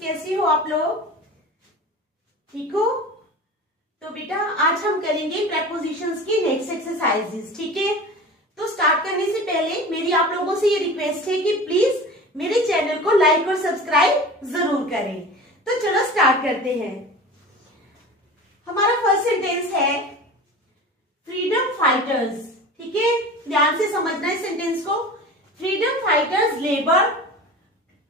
कैसे हो आप लोग? ठीक हो? तो बेटा आज हम करेंगे प्रेपोजिशंस की नेक्स्ट एक्सरसाइजेस, ठीक है? तो स्टार्ट करने से पहले मेरी आप लोगों से ये रिक्वेस्ट है कि प्लीज मेरे चैनल को लाइक और सब्सक्राइब जरूर करें। तो चलो स्टार्ट करते हैं। हमारा फर्स्ट सेंटेंस है फ्रीडम फाइटर्स, ठीक है? ध्यान से समझना है सेंटेंस को। Freedom fighters labour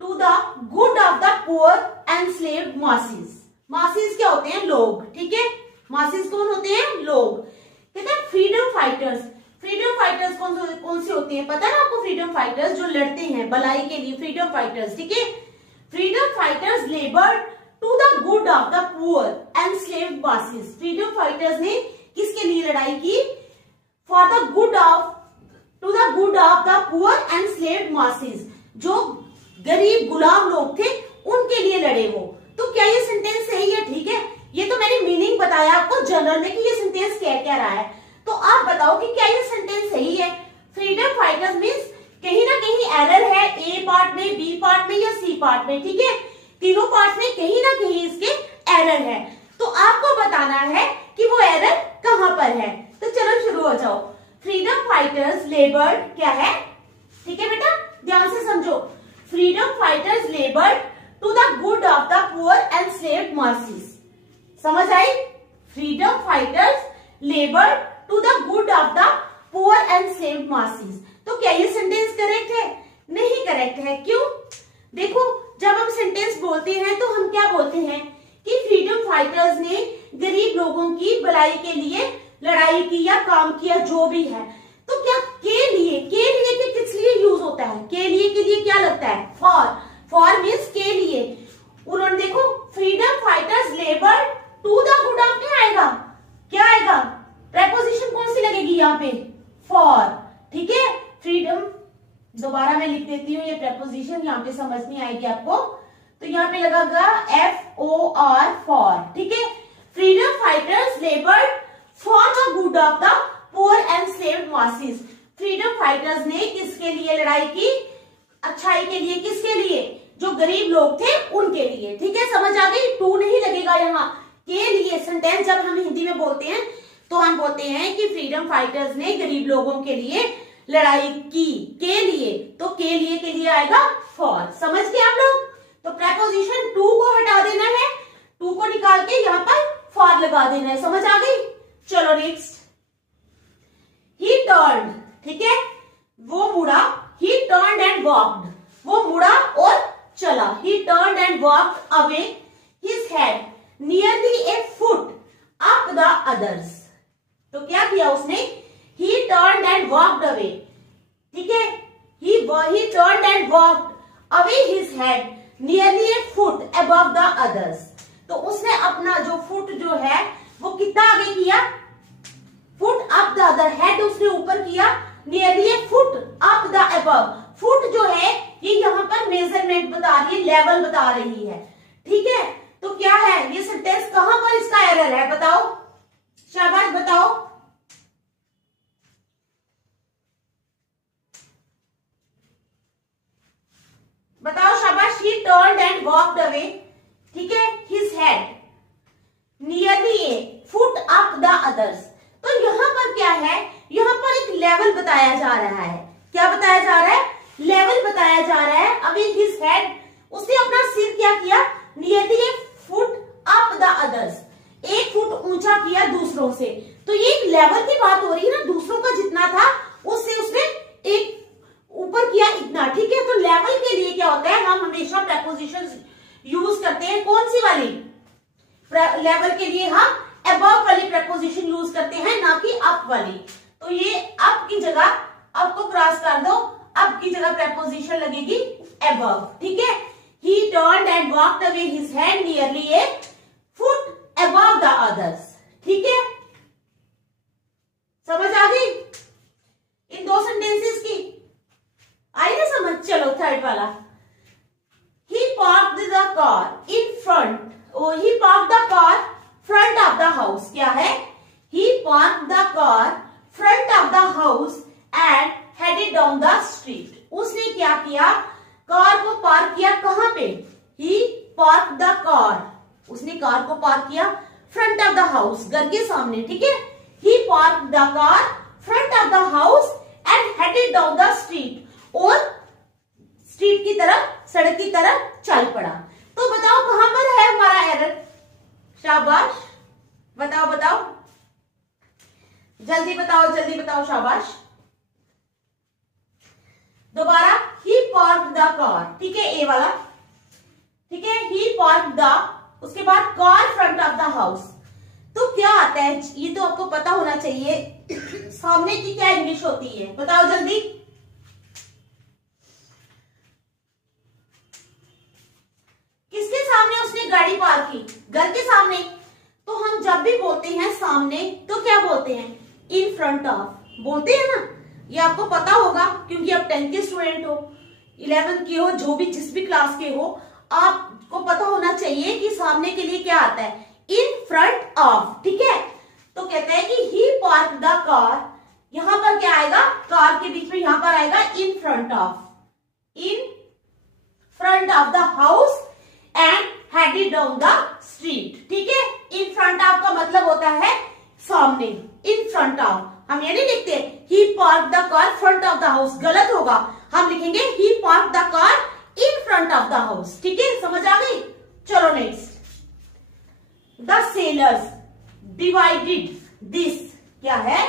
to the good of the poor enslaved masses. Masses क्या होते हैं? लोग, ठीक है? मासेस कौन होते हैं? लोग। कहते हैं फ्रीडम फाइटर्स। फ्रीडम फाइटर्स कौन से होते हैं पता है ना आपको? फ्रीडम फाइटर्स जो लड़ते हैं भलाई के लिए, फ्रीडम फाइटर्स, ठीक है? Freedom fighters labour to the good of the poor enslaved masses. Freedom fighters ने किसके लिए लड़ाई की? For the good of, to the good of the poor enslaved masses. जो गरीब गुलाम लोग थे उनके लिए लड़े वो। तो क्या ये सेंटेंस सही है? ठीक है, ये तो मैंने मीनिंग बताया आपको जनरल में कि ये सेंटेंस कह क्या रहा है। तो आप बताओ कि क्या ये सेंटेंस सही है? फ्रीडम फाइटर्स मीन्स कहीं ना कहीं एरर है, ए पार्ट में, बी पार्ट में या सी पार्ट में, ठीक है? तीनों पार्ट में कहीं ना कहीं इसके एरर है। तो आपको बताना है कि वो एरर कहां पर है। तो चलो शुरू हो जाओ। फ्रीडम फाइटर्स लेबर क्या है? ठीक है बेटा, ध्यान से समझो। Freedom fighters labour to the good of the poor enslaved masses. समझ आई? Freedom fighters labour to the good of the poor enslaved masses. तो क्या ये सेंटेंस करेक्ट है? नहीं करेक्ट है। क्यों? देखो, जब हम सेंटेंस बोलते हैं तो हम क्या बोलते हैं कि फ्रीडम फाइटर्स ने गरीब लोगों की भलाई के लिए लड़ाई की या काम किया, जो भी है। तो क्या के लिए के किस लिए यूज होता है? के लिए क्या लगता है? फॉर मीन्स के लिए। उन्होंने देखो freedom fighters labour to the good of क्या आएगा? क्या आएगा? प्रेपोजिशन कौन सी लगेगी यहाँ पे? फॉर, ठीक है? फ्रीडम, दोबारा मैं लिख देती हूँ ये प्रेपोजिशन, यहाँ पे समझ नहीं आएगी आपको। तो यहाँ पे लगेगा FOR, फॉर, ठीक है? Freedom fighters labour for the good of the poor enslaved masses. Freedom fighters ने किसके लिए लड़ाई की? अच्छाई के लिए। किसके लिए? जो गरीब लोग थे उनके लिए, ठीक है? समझ आ गई? टू नहीं लगेगा यहाँ, के लिए। सेंटेंस जब हम हिंदी में बोलते हैं तो हम बोलते हैं कि फ्रीडम फाइटर्स ने गरीब लोगों के लिए लड़ाई की, के लिए। तो के लिए आएगा फॉर। समझ गए आप लोग? तो प्रेपोजिशन टू को हटा देना है, टू को निकाल के यहाँ पर फॉर लगा देना है। समझ आ गई? चलो नेक्स्ट। ही टर्न्ड, ठीक है? वो मुड़ा। ही टर्न्ड एंड वॉक्ड। वो मुड़ा और चला। ही turned and walked away his head nearly A foot up the others. तो क्या किया उसने? ही टर्न्ड एंड वॉक्ड अवे, ठीक है? ही turned and walked away his head nearly A foot above the others. तो उसने अपना जो फुट जो है वो कितना आगे किया? Foot up the other. Head उसने ऊपर किया, nearly A foot up the above. Foot जो है ये यहाँ पर मेजरमेंट बता रही है, लेवल बता रही है, ठीक है? तो क्या है ये सेंटेंस? कहां पर इसका एरर है? बताओ, शाबाश बताओ। बताओ शाबाश। ही टर्न्ड एंड वॉक्ड अवे, ठीक है? His head nearly A foot up the others. तो यहाँ पर क्या है? यहाँ पर एक लेवल बताया जा रहा है। क्या बताया जा रहा है? लेवल बताया जा रहा है। अभी हिज हेड, उसने अपना सिर क्या किया? Nearly A foot up the others, एक फुट ऊंचा किया दूसरों से। तो ये एक लेवल की बात हो रही है ना, दूसरों का जितना था उससे उसने एक ऊपर किया इतना, ठीक है? तो लेवल के लिए क्या होता है? हम हमेशा प्रेपोजिशन यूज करते हैं। कौन सी वाली? लेवल के लिए हम अबव वाली प्रेपोजिशन यूज करते हैं, ना कि अप वाली। तो ये अप की जगह, अप को क्रॉस कर दो, अप की जगह प्रेपोजिशन लगेगी अबव, ठीक है? He turned and walked away his head nearly a foot above the others, ठीक है? समझ आ गई इन दो सेंटेंसेस की? आई ना समझ? चलो थर्ड वाला। He parked the car in front. He parked the car front of the house. क्या है? He parked the car front of the house and headed down the street. उसने क्या किया? कार को पार्क किया कहां पे? He पार्क द कार, उसने कार को पार्क किया फ्रंट ऑफ द हाउस, घर के सामने, ठीक है। He park the car front of the house and headed down the street, और स्ट्रीट की तरफ, सड़क की तरफ चल पड़ा। तो बताओ कहां पर है हमारा एरर? शाबाश, बताओ बताओ, जल्दी बताओ, जल्दी बताओ, शाबाश। दोबारा, ही पार्क द कार, ठीक है, ए वाला, ठीक है। ही पार्क द, उसके बाद car front of the house. तो क्या आता है, ये तो आपको पता होना चाहिए। सामने की क्या इंग्लिश होती है, बताओ जल्दी। किसके सामने उसने गाड़ी पार्क की? घर के सामने। तो हम जब भी बोलते हैं सामने तो क्या बोलते हैं? इन फ्रंट ऑफ बोलते हैं ना। ये आपको पता होगा क्योंकि आप 10th के स्टूडेंट हो, 11th के हो, जो भी जिस भी क्लास के हो, आपको पता होना चाहिए कि सामने के लिए क्या आता है, इन फ्रंट ऑफ, ठीक है। तो कहते हैं कि ही पार्क द कार, यहां पर क्या आएगा, कार के बीच में यहां पर आएगा इन front of, in front of the house and headed down the street, ठीक है। इन फ्रंट ऑफ का मतलब होता है सामने, इन फ्रंट ऑफ। हम ये नहीं लिखते he park the car front of the house, गलत होगा, हम लिखेंगे he park the car in front of the house, ठीक है, समझ आ गई। चलो next, the sailors divided this, क्या है,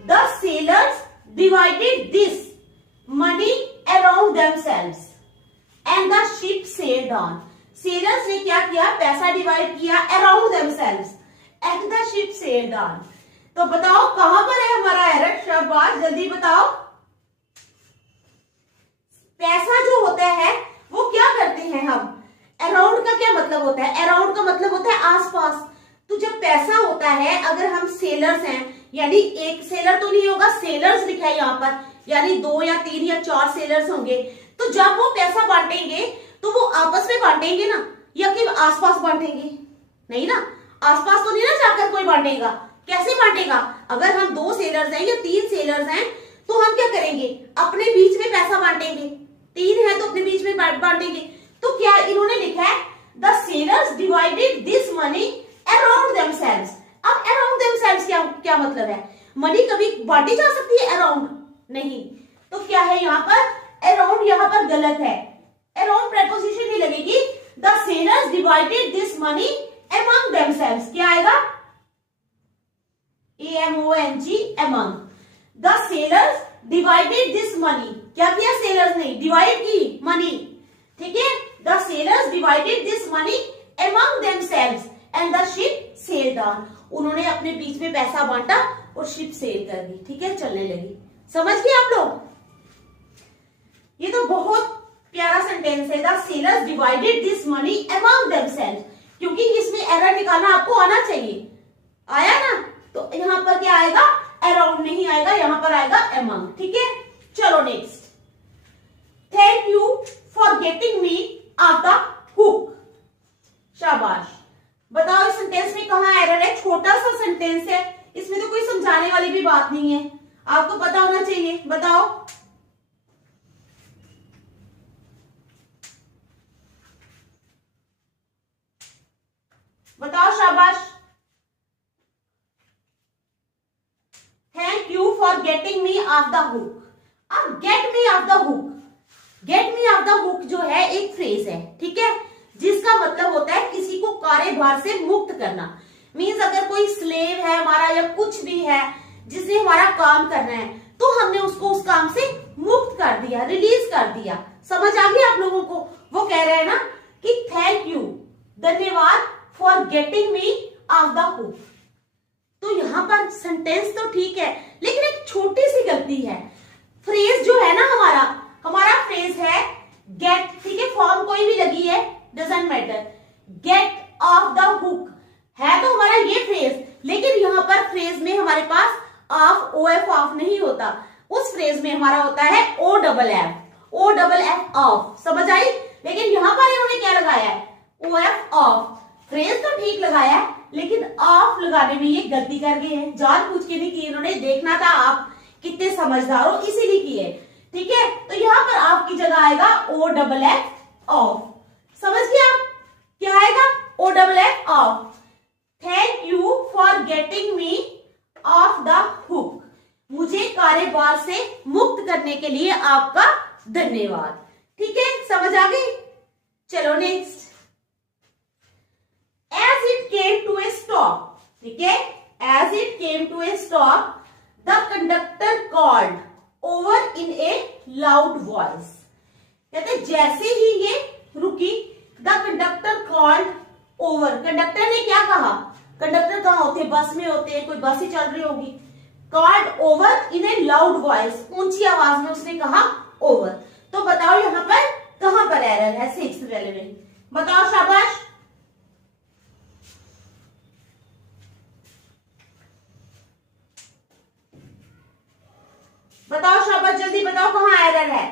the sailors divided this money around themselves and the ship sailed on. Sailors ने क्या किया, पैसा डिवाइड किया around themselves and the ship sailed on. तो बताओ कहां पर है हमारा एरर? शाबाश, जल्दी बताओ। पैसा जो होता है वो क्या करते हैं हम, अराउंड का क्या मतलब होता है? अराउंड का मतलब होता है आसपास। तो जब पैसा होता है, अगर हम सेलर्स हैं, यानी एक सेलर तो नहीं होगा, सेलर्स लिखा है यहाँ पर, यानी 2 या 3 या 4 सेलर्स होंगे। तो जब वो पैसा बांटेंगे तो वो आपस में बांटेंगे ना, या कि आसपास बांटेंगे? नहीं ना, आसपास तो नहीं ना जाकर कोई बांटेगा। कैसे बांटेगा? अगर हम 2 सेलर्स हैं या 3 सेलर्स हैं तो हम क्या करेंगे, अपने बीच में पैसा बांटेंगे। 3 है तो अपने बीच में बांटेंगे। तो क्या इन्होंने लिखा है, the sailors divided this money around themselves. अब अराउंड देमसेल्व्स क्या मतलब है? मनी कभी बांटी जा सकती है अराउंड? नहीं। तो क्या है यहाँ पर, अराउंड यहाँ पर गलत है, अराउंड प्रेपोजिशन भी लगेगी। The sailors divided this money among themselves, क्या आएगा, AMONG, among। The sailors divided this money, क्या किया सेलर्स ने, डिवाइड की मनी, ठीक है। The sailors divided this money among themselves and the ship sailed on। उन्होंने अपने बीच में पैसा बांटा और शिप सेल कर दी, ठीक है, चलने लगी। समझ गए आप लोग? ये तो बहुत प्यारा सेंटेंस है, the sailors divided this money among themselves, क्योंकि इसमें एरर निकालना आपको आना चाहिए। आया ना? तो यहां पर क्या आएगा, अराउंड नहीं आएगा, यहां पर आएगा among, ठीक है। चलो next, thank you for getting me off the hook. शाबाश, बताओ इस सेंटेंस में कहां एरर है? छोटा सा सेंटेंस है, इसमें तो कोई समझाने वाली भी बात नहीं है, आपको पता होना चाहिए। बताओ, बताओ, शाबाश। Thank you for getting me off the hook. अब get me off the hook, get me off the hook जो है एक फ्रेज है, ठीक है, जिसका मतलब होता है किसी को कार्यभार से मुक्त करना। मींस अगर कोई स्लेव है हमारा या कुछ भी है जिसने हमारा काम करना है, तो हमने उसको उस काम से मुक्त कर दिया, रिलीज कर दिया। समझ आ गया आप लोगों को? वो कह रहे हैं ना कि थैंक यू, धन्यवाद, for getting me off the hook. तो यहां पर सेंटेंस तो ठीक है, लेकिन एक छोटी सी गलती है। फ्रेज जो है ना हमारा फ्रेज है गेट, ठीक है, फॉर्म कोई भी लगी है, doesn't matter, get off the hook है तो हमारा ये फ्रेज, लेकिन यहाँ पर फ्रेज में हमारे पास ऑफ, OF ऑफ नहीं होता, उस फ्रेज में हमारा होता है OFF ऑफ। समझ आई? लेकिन यहाँ पर इन्होंने क्या लगाया है, OF ऑफ। फ्रेज तो ठीक लगाया है, लेकिन ऑफ लगाने में ये गलती कर गए हैं, जानबूझ के नहीं की, इन्होंने देखना था आप कितने समझदार हो, इसीलिए किए, ठीक है। तो यहाँ पर ऑफ की जगह आएगा OFF ऑफ। समझ गए आप? क्या आएगा? OFF of. Thank you for getting me off the hook. मुझे कार्यभार से मुक्त करने के लिए आपका धन्यवाद। ठीक है, समझ आ गई? चलो next. As it came to a stop, ठीक है, as it came to a stop the conductor called over in a loud voice. कहते जैसे ही ये रुकी, the conductor called over, conductor ने क्या कहा? कंडक्टर कहाँ होते हैं? बस में होते हैं, कोई बस ही चल रही होगी। Called over in a loud voice, ऊंची आवाज में उसने कहा ओवर। तो बताओ यहाँ पर कहां पर एरर है? 6th वाले में बताओ, शाबाश। बताओ शाबाश, जल्दी बताओ कहां एरर है?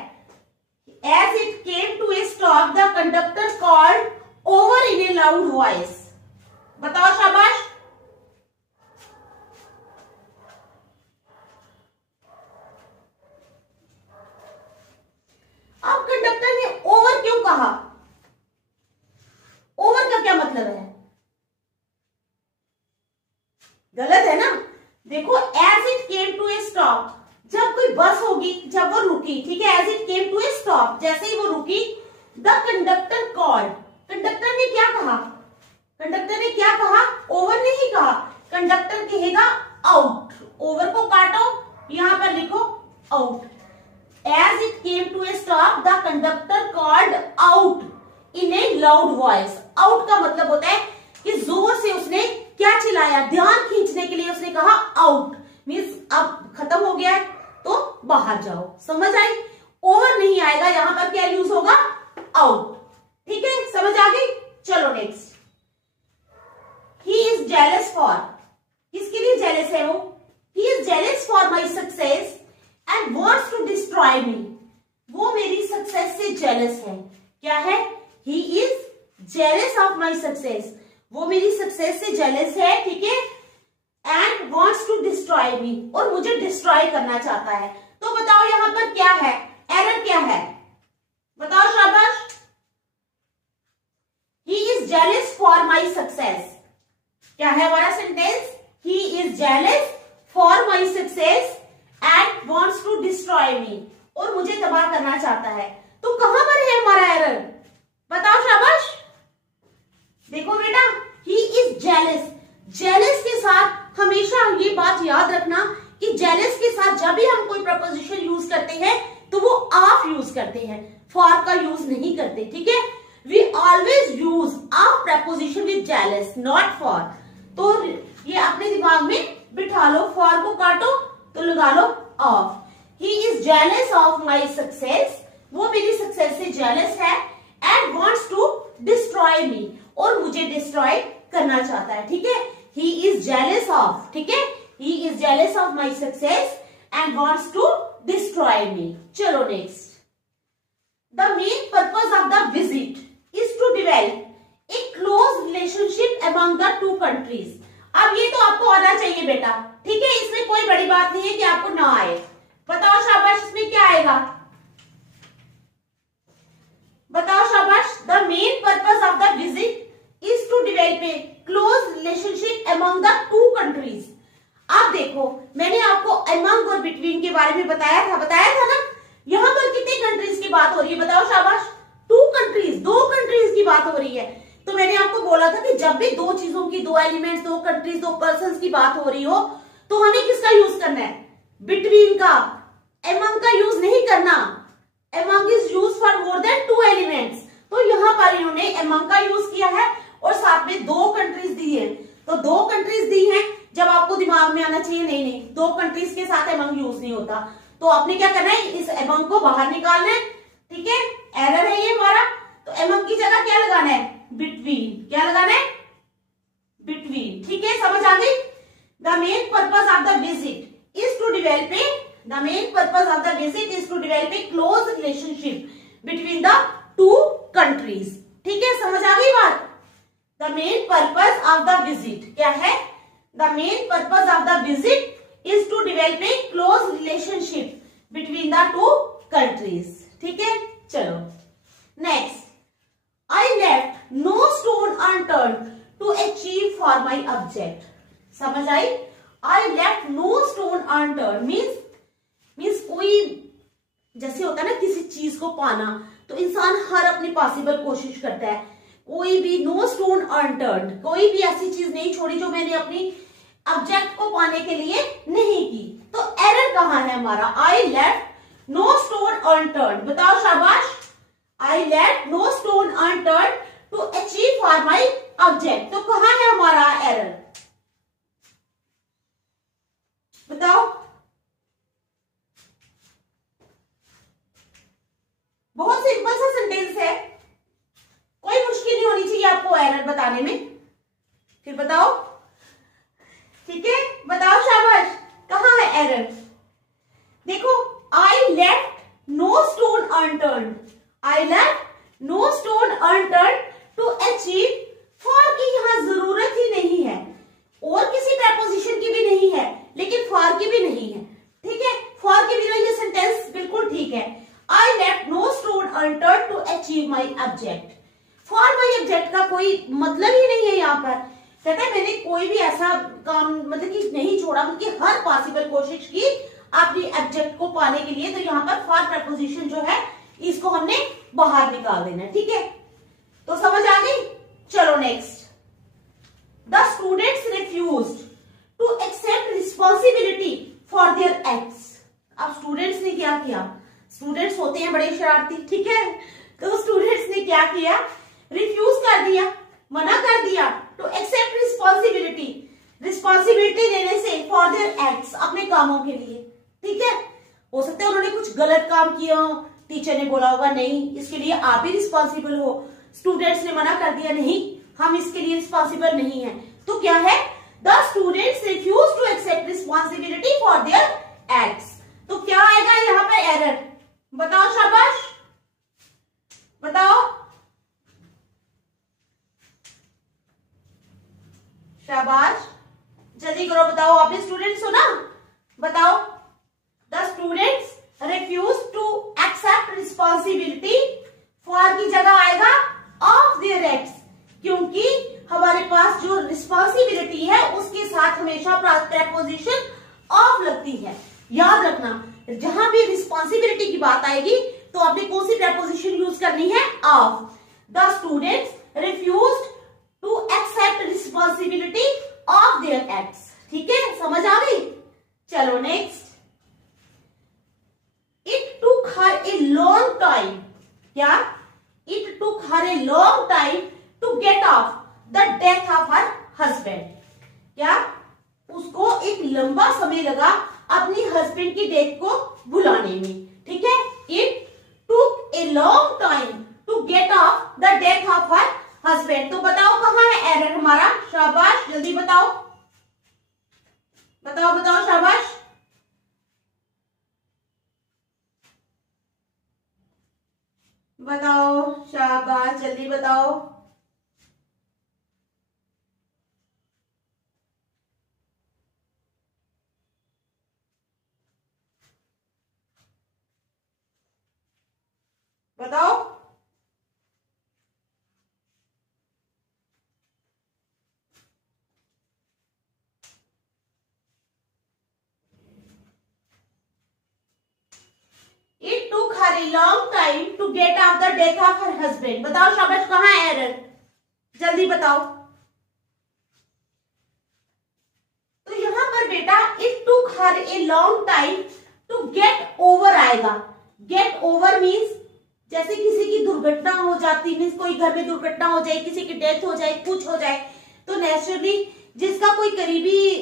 As it came to a stop the conductor called over in a loud voice. बताओ शाबाश। अब कंडक्टर ने ओवर क्यों कहा? ओवर का क्या मतलब है? गलत है ना? देखो, as it came to a stop, जब कोई बस होगी, जब वो रुकी, ठीक है, as it came to a stop, जैसे ही वो रुकी, द कंडक्टर कॉल्ड, कंडक्टर ने क्या कहा? कंडक्टर ने क्या कहा? ओवर नहीं कहा। कंडक्टर कहेगा आउट। ओवर को काटो, यहां पर लिखो out. As it came to a stop the conductor called out in a loud voice. Out का मतलब होता है कि जोर से उसने क्या चिल्लाया, ध्यान खींचने के लिए उसने कहा आउट, मीन्स अब खत्म हो गया है तो बाहर जाओ। समझ आई? ओवर नहीं आएगा, यहां पर क्या यूज होगा? आउट। ठीक है, समझ आ गई? चलो next. He is jealous for, किसके लिए जेलस है वो? He is jealous for my success and wants to destroy me. वो मेरी सक्सेस से जेलस है। क्या है? He is jealous of my success, वो मेरी सक्सेस से जेलस है, ठीक है, and wants to destroy me, और मुझे डिस्ट्रॉय करना चाहता है। तो बताओ यहां पर क्या है? एरर क्या है? बताओ शाबाश। He is jealous for my success, क्या है हमारा sentence? He is jealous for my success and wants to destroy me, और मुझे तबाह करना चाहता है। तो कहां पर है हमारा एरर? बताओ शाबाश। देखो बेटा, ही इज जेलस, जेलस के साथ हमेशा ये बात याद रखना कि जेलस के साथ जब भी हम कोई प्रपोजिशन यूज करते हैं तो वो ऑफ यूज करते हैं, फॉर का यूज नहीं करते। ठीक है, we always use of preposition with jealous, not for. तो ये अपने दिमाग में बिठा लो, फॉर को काटो तो लगा लो of. He is jealous of my success, वो मेरी सक्सेस से जेलस है, and wants to destroy me, और मुझे डिस्ट्रॉय करना चाहता है। ठीक है, he is jealous of, ठीक है, he is jealous of my success and wants to destroy me। चलो next. The main purpose of the visit is to develop a close relationship among the two countries। अब ये तो आपको आना चाहिए बेटा, ठीक है, इसमें कोई बड़ी बात नहीं है कि आपको ना आए। बताओ शाबाश, इसमें क्या आएगा? बताओ शाबाश। The main purpose of the visit is to develop a close relationship among the two countries। आप देखो, मैंने आपको among और between के बारे में बताया था ना? यहाँ पर कितनी कंट्रीज की बात हो रही है? बताओ शाबाश। 2 कंट्रीज, 2 कंट्रीज की बात हो रही है। तो मैंने आपको बोला था कि जब भी दो चीजों की, 2 एलिमेंट्स, 2 कंट्रीज, 2 पर्संस की बात हो रही हो तो हमें किसका यूज करना है? बिटवीन का। among का यूज नहीं करना। among is use for more than 2 elements. तो यहाँ पर इन्होंने among का यूज किया है और साथ में 2 कंट्रीज दी है। तो 2 कंट्रीज दी हैं, जब आपको दिमाग में आना चाहिए नहीं 2 कंट्रीज के साथ among यूज नहीं होता। तो आपने क्या करना है? इस among को बाहर निकालना है। ठीक है, एरर है ये हमारा। तो among की जगह क्या लगाना है? बिटवीन। क्या लगाना है? बिटवीन। ठीक है, समझ आ गई? The main purpose of the visit is to develop a close relationship between the 2 countries. ठीक है, समझ आ गई बात? The main purpose of the visit क्या है? The main purpose of the visit is to develop a close relationship between the 2 countries। ठीक है, चलो next. I left no stone my object. समझ आई? I left no stone unturn means कोई, जैसे होता है ना किसी चीज को पाना, तो इंसान हर अपनी पॉसिबल कोशिश करता है, कोई भी नो स्टोन अनटर्न, कोई भी ऐसी चीज नहीं छोड़ी जो मैंने अपनी ऑब्जेक्ट को पाने के लिए नहीं की। तो एरर कहाँ है हमारा? I left no stone unturn. बताओ शाबाश। I left no stone unturn to achieve for my object. तो कहाँ है हमारा एरर? बताओ। बहुत सिंपल सा सेंटेंस है, कोई मुश्किल नहीं होनी चाहिए आपको एरर बताने में। फिर बताओ, ठीक है, बताओ शाबाश, कहाँ है एरर? देखो, I left no stone unturn, I left no stone unturn to achieve, for की यहां जरूरत ही नहीं है, और किसी प्रेपोजिशन की भी नहीं है, लेकिन फॉर की भी नहीं है। ठीक है, फॉर के बिना ये सेंटेंस बिल्कुल ठीक है। I left no stone unturn to achieve my object. For my object का कोई मतलब ही नहीं है यहाँ पर। कहता है मैंने कोई भी ऐसा काम मतलब कि नहीं छोड़ा, बल्कि हर पॉसिबल कोशिश की अपनी ऑब्जेक्ट को पाने के लिए। तो यहाँ पर फॉर प्रपोजिशन जो है इसको हमने बाहर निकाल देना है। ठीक है, तो समझ आ गई? चलो next. The students refused to accept responsibility for their acts. अब स्टूडेंट्स ने क्या किया? स्टूडेंट्स होते हैं बड़े शरारती, ठीक है, तो स्टूडेंट्स ने क्या किया? रिफ्यूज कर दिया, मना कर दिया टू एक्सेप्ट रिस्पॉन्सिबिलिटी, रिस्पॉन्सिबिलिटी लेने से फॉर देयर एक्ट्स, अपने कामों के लिए। ठीक है, हो सकता है उन्होंने कुछ गलत काम किया हो, टीचर ने बोला होगा नहीं इसके लिए आप ही रिस्पॉन्सिबल हो, स्टूडेंट्स ने मना कर दिया नहीं हम इसके लिए रिस्पॉन्सिबल नहीं है। तो क्या है? The students refuse to accept responsibility for their acts. तो क्या आएगा यहाँ पर एरर? बताओ शाबाश, बताओ शाबाश, जल्दी करो, बताओ। आपने स्टूडेंट्स हो ना, बताओ। The students refuse to accept responsibility, for की जगह आएगा ऑफ देयर एक्ट्स, क्योंकि हमारे पास जो रिस्पॉन्सिबिलिटी है उसके साथ हमेशा प्रेपोजिशन ऑफ लगती है। याद रखना, जहां भी रिस्पॉन्सिबिलिटी की बात आएगी तो आपने कौन सी प्रेपोजिशन यूज करनी है? Of. The students refused to accept responsibility of their acts. ठीक है, समझ आ गई? चलो next. It took her a long time, क्या? It took her a long time to get off the death of her husband. क्या? उसको एक लंबा समय लगा अपनी हस्बैंड की डेथ को भुलाने में। ठीक है, it took a long time to get off the death of her husband. तो बताओ कहाँ है एरर हमारा? शाबाश, जल्दी बताओ, बताओ बताओ शाबाश, बताओ शाबाश, जल्दी बताओ। बताओ। It took her a long time to get off the death of her husband. बताओ शाबाश, कहाँ है एरर? जल्दी बताओ। तो यहाँ पर बेटा it took her a long time to get over आएगा। Get over means जैसे किसी की दुर्घटना हो जाती, मीन्स कोई घर में दुर्घटना हो जाए, किसी की डेथ हो जाए, कुछ हो जाए, तो नेचुरली जिसका कोई करीबी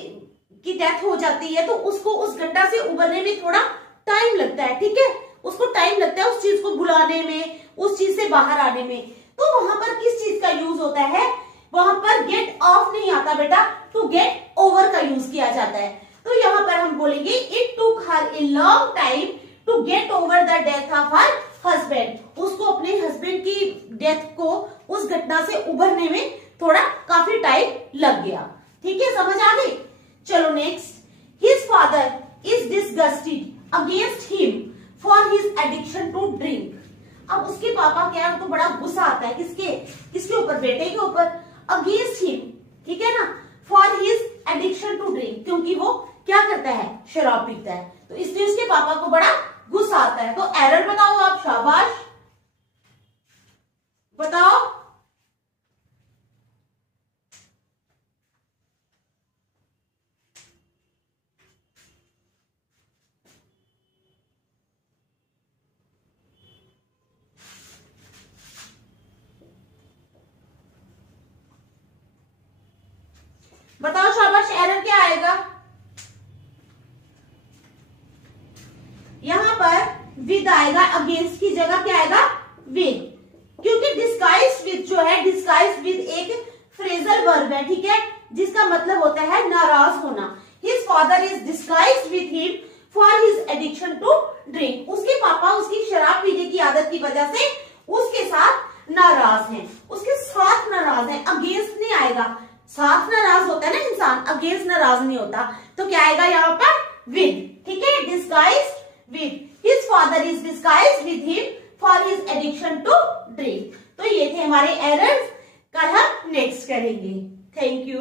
की डेथ हो जाती है तो उसको उस घटना से उबरने में थोड़ा टाइम लगता है। ठीक है, उसको टाइम लगता है उस चीज को भुलाने में, उस चीज से बाहर आने में। तो वहां पर किस चीज का यूज होता है? वहां पर गेट ऑफ नहीं आता बेटा, टू गेट ओवर का यूज किया जाता है। तो यहाँ पर हम बोलेंगे it took her a long time to get over the death of her husband. उसको अपने हस्बैंड की डेथ को, उस घटना से उभरने में थोड़ा काफी टाइम लग गया। ठीक है, समझ आ गई? चलो next. His father is disgusted against him for his addiction to drink. अब उसके पापा क्या है, तो बड़ा गुस्सा आता है किसके ऊपर? बेटे के ऊपर। अगेंस्ट हिम, ठीक है ना, for his addiction to drink, क्योंकि वो क्या करता है, शराब पीता है, तो इसलिए उसके पापा को बड़ा गुस्सा आता है। तो एरर बताओ आप, शाबाश बताओ। बताओ शाबाश, एरर क्या आएगा? यहां पर विद आएगा, अगेंस्ट की जगह क्या आएगा, विद, क्योंकि डिस्गाइज विद जो है, डिस्गाइज विद एक फ्रेजल वर्ब है, ठीक है, जिसका मतलब होता है नाराज होना। His father is disguise with him for his addiction to drink. उसके पापा उसकी शराब पीने की आदत की वजह से उसके साथ नाराज हैं, उसके साथ नाराज हैं। अगेंस्ट नहीं आएगा, साथ नाराज होता है ना इंसान, अगेंस्ट नाराज नहीं होता, तो क्या आएगा यहाँ पर, विद, ठीक है, disguise with, his father is disguise with him for his addiction to drink. तो ये थे हमारे एरर्स, कल हम नेक्स्ट करेंगे। Thank you.